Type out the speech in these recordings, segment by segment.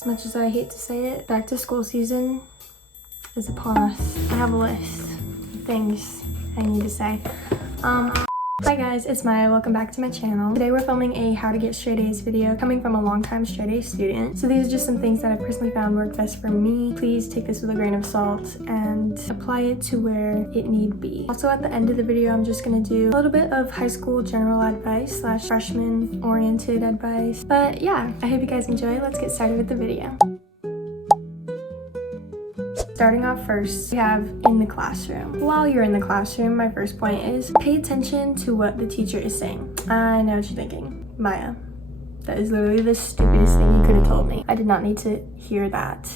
As much as I hate to say it, back to school season is upon us. I have a list of things I need to say. Hi guys, it's Maya. Welcome back to my channel. Today we're filming a how to get straight A's video coming from a longtime straight A student. So these are just some things that I personally found work best for me. Please take this with a grain of salt and apply it to where it need be. Also at the end of the video, I'm just gonna do a little bit of high school general advice / freshman oriented advice. But yeah, I hope you guys enjoy. Let's get started with the video. Starting off first, we have in the classroom. While you're in the classroom, my first point is pay attention to what the teacher is saying. I know what you're thinking. Maya, that is literally the stupidest thing you could have told me. I did not need to hear that.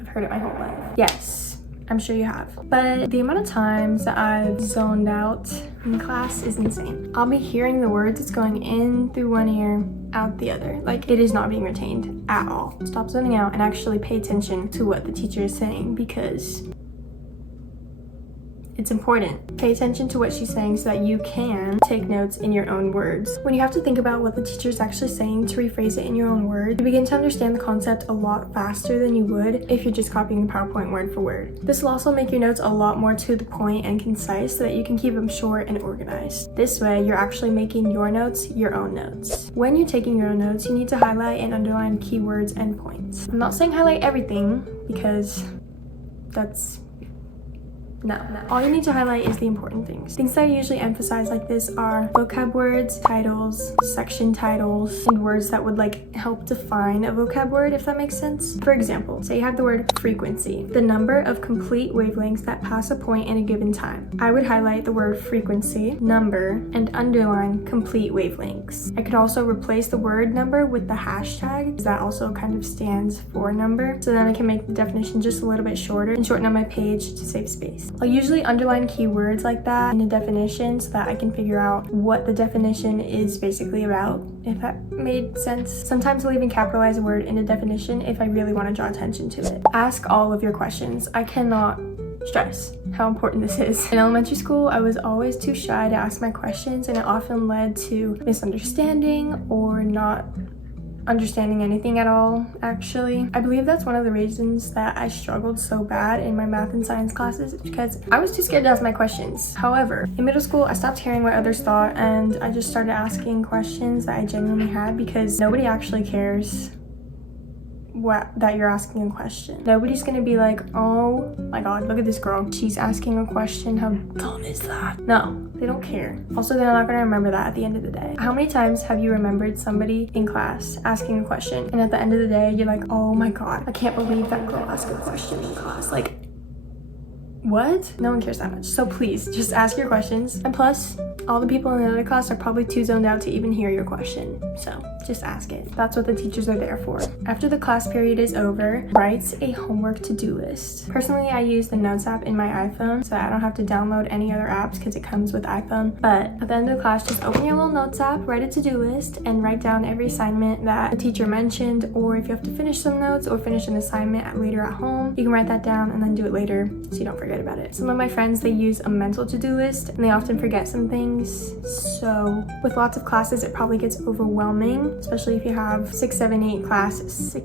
I've heard it my whole life. Yes, I'm sure you have. But the amount of times that I've zoned out in class is insane. I'll be hearing the words, it's going in through one ear, out the other. Like, it is not being retained at all. Stop zoning out and actually pay attention to what the teacher is saying, because it's important. Pay attention to what she's saying so that you can take notes in your own words. When you have to think about what the teacher is actually saying to rephrase it in your own words, you begin to understand the concept a lot faster than you would if you're just copying the PowerPoint word for word. This will also make your notes a lot more to the point and concise so that you can keep them short and organized. This way, you're actually making your notes your own notes. When you're taking your own notes, you need to highlight and underline keywords and points. I'm not saying highlight everything, because that's No. All you need to highlight is the important things. Things that I usually emphasize like this are vocab words, titles, section titles, and words that would like help define a vocab word, if that makes sense. For example, say you have the word frequency, the number of complete wavelengths that pass a point in a given time. I would highlight the word frequency, number, and underline complete wavelengths. I could also replace the word number with the hashtag, because that also kind of stands for number. So then I can make the definition just a little bit shorter and shorten up my page to save space. I'll usually underline keywords like that in a definition so that I can figure out what the definition is basically about, if that made sense. Sometimes I'll even capitalize a word in a definition if I really want to draw attention to it. Ask all of your questions. I cannot stress how important this is. In elementary school, I was always too shy to ask my questions, and it often led to misunderstanding or not understanding anything at all, actually. I believe that's one of the reasons that I struggled so bad in my math and science classes, because I was too scared to ask my questions. However, in middle school, I stopped hearing what others thought and I just started asking questions that I genuinely had, because nobody actually cares that you're asking a question. Nobody's gonna be like, oh my god, look at this girl, she's asking a question, how dumb is that? No, they don't care. Also, they're not gonna remember that at the end of the day. How many times have you remembered somebody in class asking a question, and at the end of the day you're like, oh my god, I can't believe that girl asked a question in class? Like, what? No one cares that much. So please just ask your questions, and plus all the people in the other class are probably too zoned out to even hear your question, so just ask it. That's what the teachers are there for. After the class period is over, write a homework to-do list. Personally, I use the Notes app in my iPhone so that I don't have to download any other apps because it comes with iPhone. But at the end of the class, just open your little Notes app, write a to-do list, and write down every assignment that the teacher mentioned, or if you have to finish some notes or finish an assignment later at home, you can write that down and then do it later so you don't forget about it. Some of my friends, they use a mental to-do list and they often forget some things. So with lots of classes, it probably gets overwhelming, especially if you have 6, 7, 8 classes.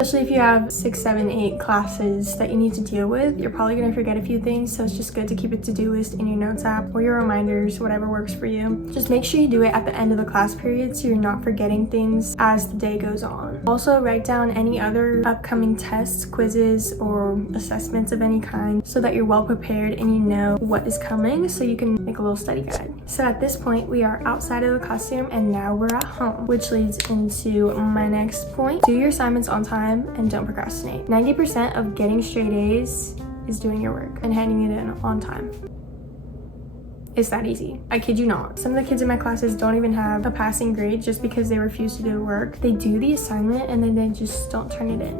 Especially if you have 6, 7, 8 classes that you need to deal with, you're probably gonna forget a few things, so it's just good to keep a to-do list in your Notes app or your reminders, whatever works for you. Just make sure you do it at the end of the class period so you're not forgetting things as the day goes on. Also, write down any other upcoming tests, quizzes, or assessments of any kind so that you're well prepared and you know what is coming, so you can make a little study guide. So at this point, we are outside of the classroom and now we're at home, which leads into my next point. Do your assignments on time and don't procrastinate. 90% of getting straight A's is doing your work and handing it in on time. It's that easy. I kid you not. Some of the kids in my classes don't even have a passing grade just because they refuse to do the work. They do the assignment and then they just don't turn it in.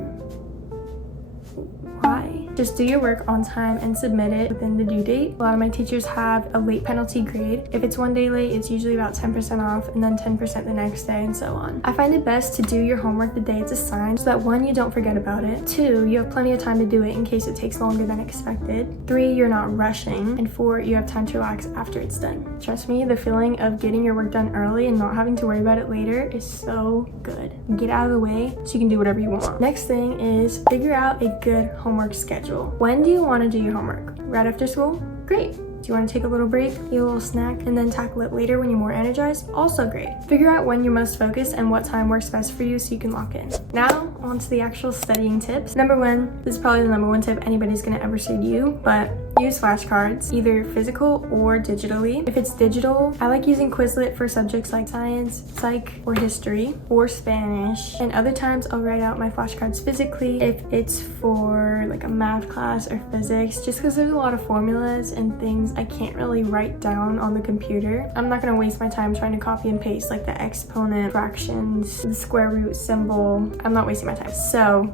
Why? Just do your work on time and submit it within the due date. A lot of my teachers have a late penalty grade. If it's 1 day late, it's usually about 10% off and then 10% the next day and so on. I find it best to do your homework the day it's assigned so that 1, you don't forget about it. 2, you have plenty of time to do it in case it takes longer than expected. 3, you're not rushing. And 4, you have time to relax after it's done. Trust me, the feeling of getting your work done early and not having to worry about it later is so good. Get out of the way so you can do whatever you want. Next thing is figure out a good homework schedule. When do you want to do your homework? Right after school? Great. Do you want to take a little break, eat a little snack, and then tackle it later when you're more energized? Also great. Figure out when you're most focused and what time works best for you so you can lock in. Now, on to the actual studying tips. Number 1, this is probably the number 1 tip anybody's gonna ever say to you, but use flashcards, either physical or digitally. If it's digital, I like using Quizlet for subjects like science, psych, or history, or Spanish. And other times I'll write out my flashcards physically if it's for like a math class or physics, just because there's a lot of formulas and things I can't really write down on the computer. I'm not gonna waste my time trying to copy and paste like the exponent, fractions, the square root symbol. I'm not wasting my time. So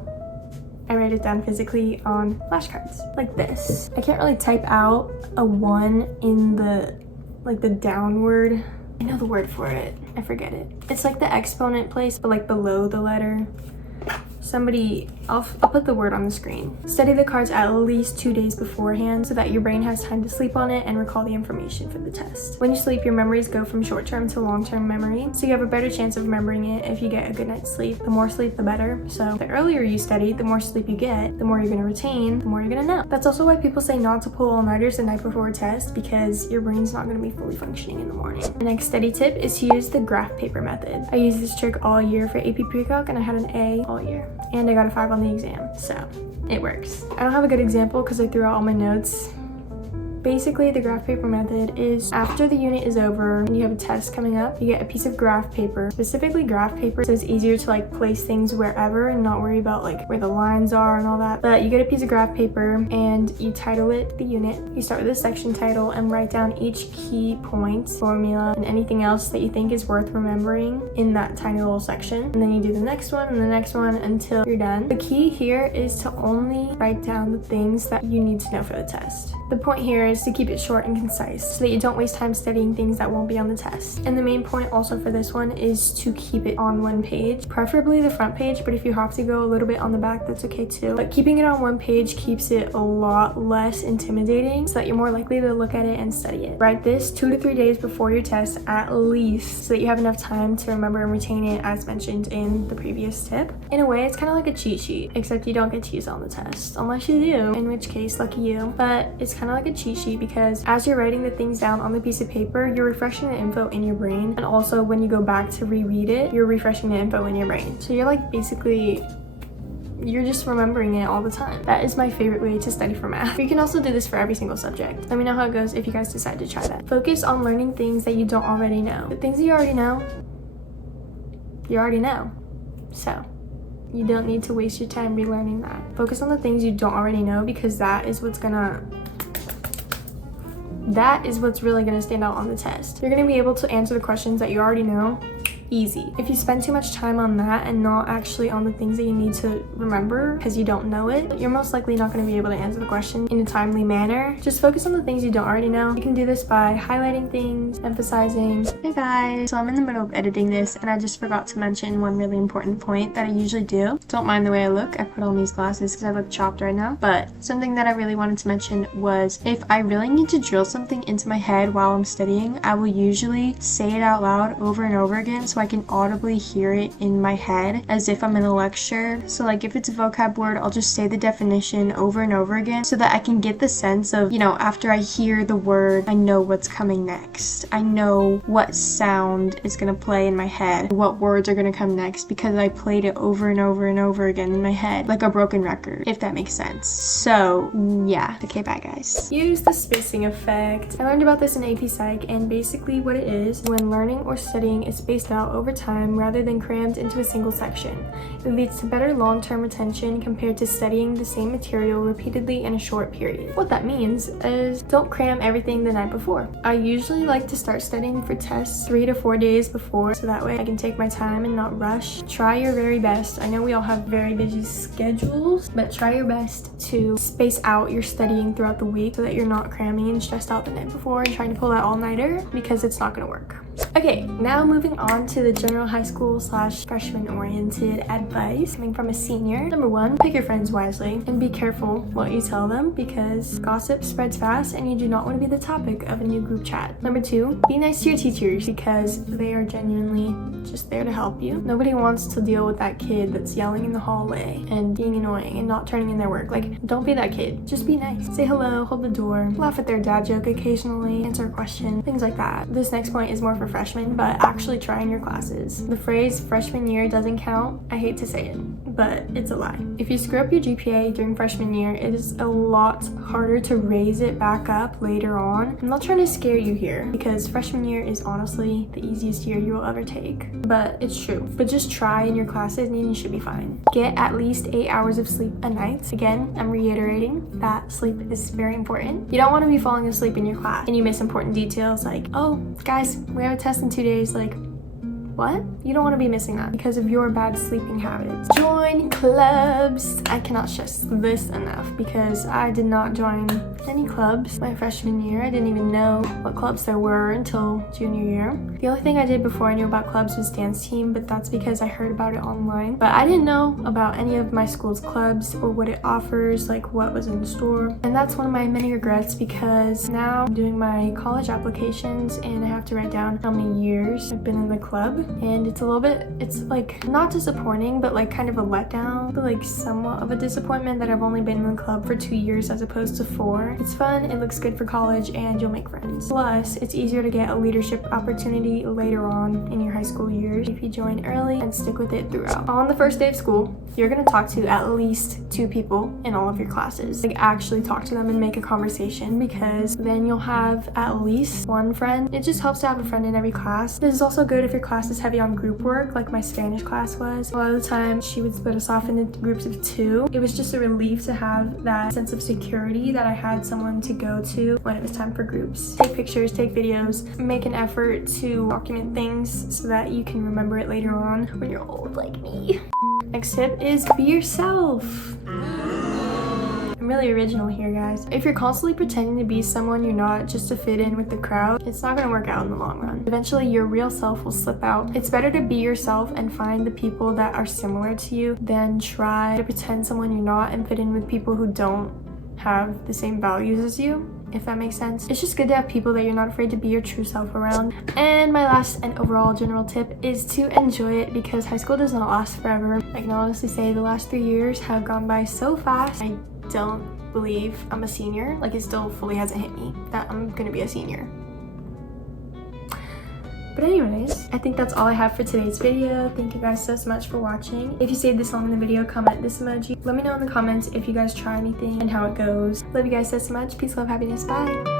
I write it down physically on flashcards like this. I can't really type out a 1 in the downward. I know the word for it. I forget it. It's like the exponent place, but like below the letter. I'll put the word on the screen. Study the cards at least 2 days beforehand so that your brain has time to sleep on it and recall the information for the test. When you sleep, your memories go from short-term to long-term memory, so you have a better chance of remembering it if you get a good night's sleep. The more sleep, the better. So the earlier you study, the more sleep you get, the more you're gonna retain, the more you're gonna know. That's also why people say not to pull all-nighters the night before a test, because your brain's not gonna be fully functioning in the morning. The next study tip is to use the graph paper method. I used this trick all year for AP Pre-Calc and I had an A all year. And I got a 5 on the exam, so it works. I don't have a good example because I threw out all my notes. Basically, the graph paper method is after the unit is over and you have a test coming up, you get a piece of graph paper, specifically graph paper, so it's easier to like place things wherever and not worry about like where the lines are and all that. But you get a piece of graph paper and you title it the unit. You start with a section title and write down each key point, formula, and anything else that you think is worth remembering in that tiny little section. And then you do the next one and the next one until you're done. The key here is to only write down the things that you need to know for the test. The point here is to keep it short and concise so that you don't waste time studying things that won't be on the test. And the main point also for this one is to keep it on 1 page, preferably the front page, but if you have to go a little bit on the back, that's okay too. But keeping it on 1 page keeps it a lot less intimidating so that you're more likely to look at it and study it. Write this 2 to 3 days before your test at least so that you have enough time to remember and retain it as mentioned in the previous tip. In a way, it's kind of like a cheat sheet, except you don't get to use it on the test, unless you do, in which case, lucky you. But it's kind of like a cheat sheet because as you're writing the things down on the piece of paper, you're refreshing the info in your brain, and also when you go back to reread it, you're refreshing the info in your brain. So you're like basically you're just remembering it all the time. That is my favorite way to study for math. You can also do this for every single subject. Let me know how it goes if you guys decide to try that. Focus on learning things that you don't already know. The things that you already know. So you don't need to waste your time relearning that. Focus on the things you don't already know because that is what's really gonna stand out on the test. You're gonna be able to answer the questions that you already know easy. If you spend too much time on that and not actually on the things that you need to remember because you don't know it, you're most likely not going to be able to answer the question in a timely manner. Just focus on the things you don't already know. You can do this by highlighting things, emphasizing. Hey guys, so I'm in the middle of editing this and I just forgot to mention one really important point that I usually do. Don't mind the way I look. I put on these glasses because I look chopped right now. But something that I really wanted to mention was if I really need to drill something into my head while I'm studying, I will usually say it out loud over and over again so I can audibly hear it in my head as if I'm in a lecture. So like if it's a vocab word, I'll just say the definition over and over again so that I can get the sense of, you know, after I hear the word, I know what's coming next. I know what sound is going to play in my head, what words are going to come next because I played it over and over and over again in my head, like a broken record, if that makes sense. So yeah, okay, bye guys. Use the spacing effect. I learned about this in AP Psych, and basically what it is, when learning or studying is spaced out out over time rather than crammed into a single section. It leads to better long-term retention compared to studying the same material repeatedly in a short period. What that means is don't cram everything the night before. I usually like to start studying for tests 3 to 4 days before, so that way I can take my time and not rush. Try your very best. I know we all have very busy schedules, but try your best to space out your studying throughout the week so that you're not cramming and stressed out the night before and trying to pull that all-nighter, because it's not going to work. Okay, now moving on to the general high school / freshman oriented advice coming from a senior. Number 1, pick your friends wisely and be careful what you tell them, because gossip spreads fast and you do not want to be the topic of a new group chat. Number 2, be nice to your teachers because they are genuinely just there to help you. Nobody wants to deal with that kid that's yelling in the hallway and being annoying and not turning in their work. Like, don't be that kid. Just be nice. Say hello, hold the door, laugh at their dad joke occasionally, answer a question, things like that. This next point is more for freshmen, but actually try in your classes. The phrase freshman year doesn't count. I hate to say it, but it's a lie. If you screw up your GPA during freshman year, it is a lot harder to raise it back up later on. I'm not trying to scare you here, because freshman year is honestly the easiest year you will ever take, but it's true. But just try in your classes and you should be fine. Get at least 8 hours of sleep a night. Again, I'm reiterating that sleep is very important. You don't want to be falling asleep in your class and you miss important details like, oh guys, we have a test in 2 days. Like, what? You don't want to be missing that because of your bad sleeping habits. Join clubs. I cannot stress this enough because I did not join any clubs my freshman year. I didn't even know what clubs there were until junior year. The only thing I did before I knew about clubs was dance team, but that's because I heard about it online. But I didn't know about any of my school's clubs or what it offers, like what was in the store. And that's one of my many regrets, because now I'm doing my college applications and I have to write down how many years I've been in the club. And it's a little bit, it's like not disappointing, but like kind of a letdown, but like somewhat of a disappointment that I've only been in the club for 2 years as opposed to 4. It's fun, it looks good for college, and you'll make friends. Plus, it's easier to get a leadership opportunity later on in your high school years if you join early and stick with it throughout. On the first day of school, you're gonna talk to at least 2 people in all of your classes. Like, actually talk to them and make a conversation, because then you'll have at least 1 friend. It just helps to have a friend in every class. This is also good if your class is heavy on group work, like my Spanish class was. A lot of the time she would split us off into groups of 2. It was just a relief to have that sense of security that I had someone to go to when it was time for groups. Take pictures, take videos, make an effort to document things so that you can remember it later on when you're old like me. Next tip is be yourself. I'm really original here, guys. If you're constantly pretending to be someone you're not just to fit in with the crowd, it's not gonna work out in the long run. Eventually, your real self will slip out. It's better to be yourself and find the people that are similar to you than try to pretend someone you're not and fit in with people who don't have the same values as you, if that makes sense. It's just good to have people that you're not afraid to be your true self around. And my last and overall general tip is to enjoy it, because high school does not last forever. I can honestly say the last 3 years have gone by so fast. I don't believe I'm a senior. Like, it still fully hasn't hit me that I'm gonna be a senior. But anyways, I think that's all I have for today's video. Thank you guys so much for watching. If you stayed this long in the video, comment this emoji. Let me know in the comments if you guys try anything and how it goes. Love you guys so much. Peace, love, happiness. Bye.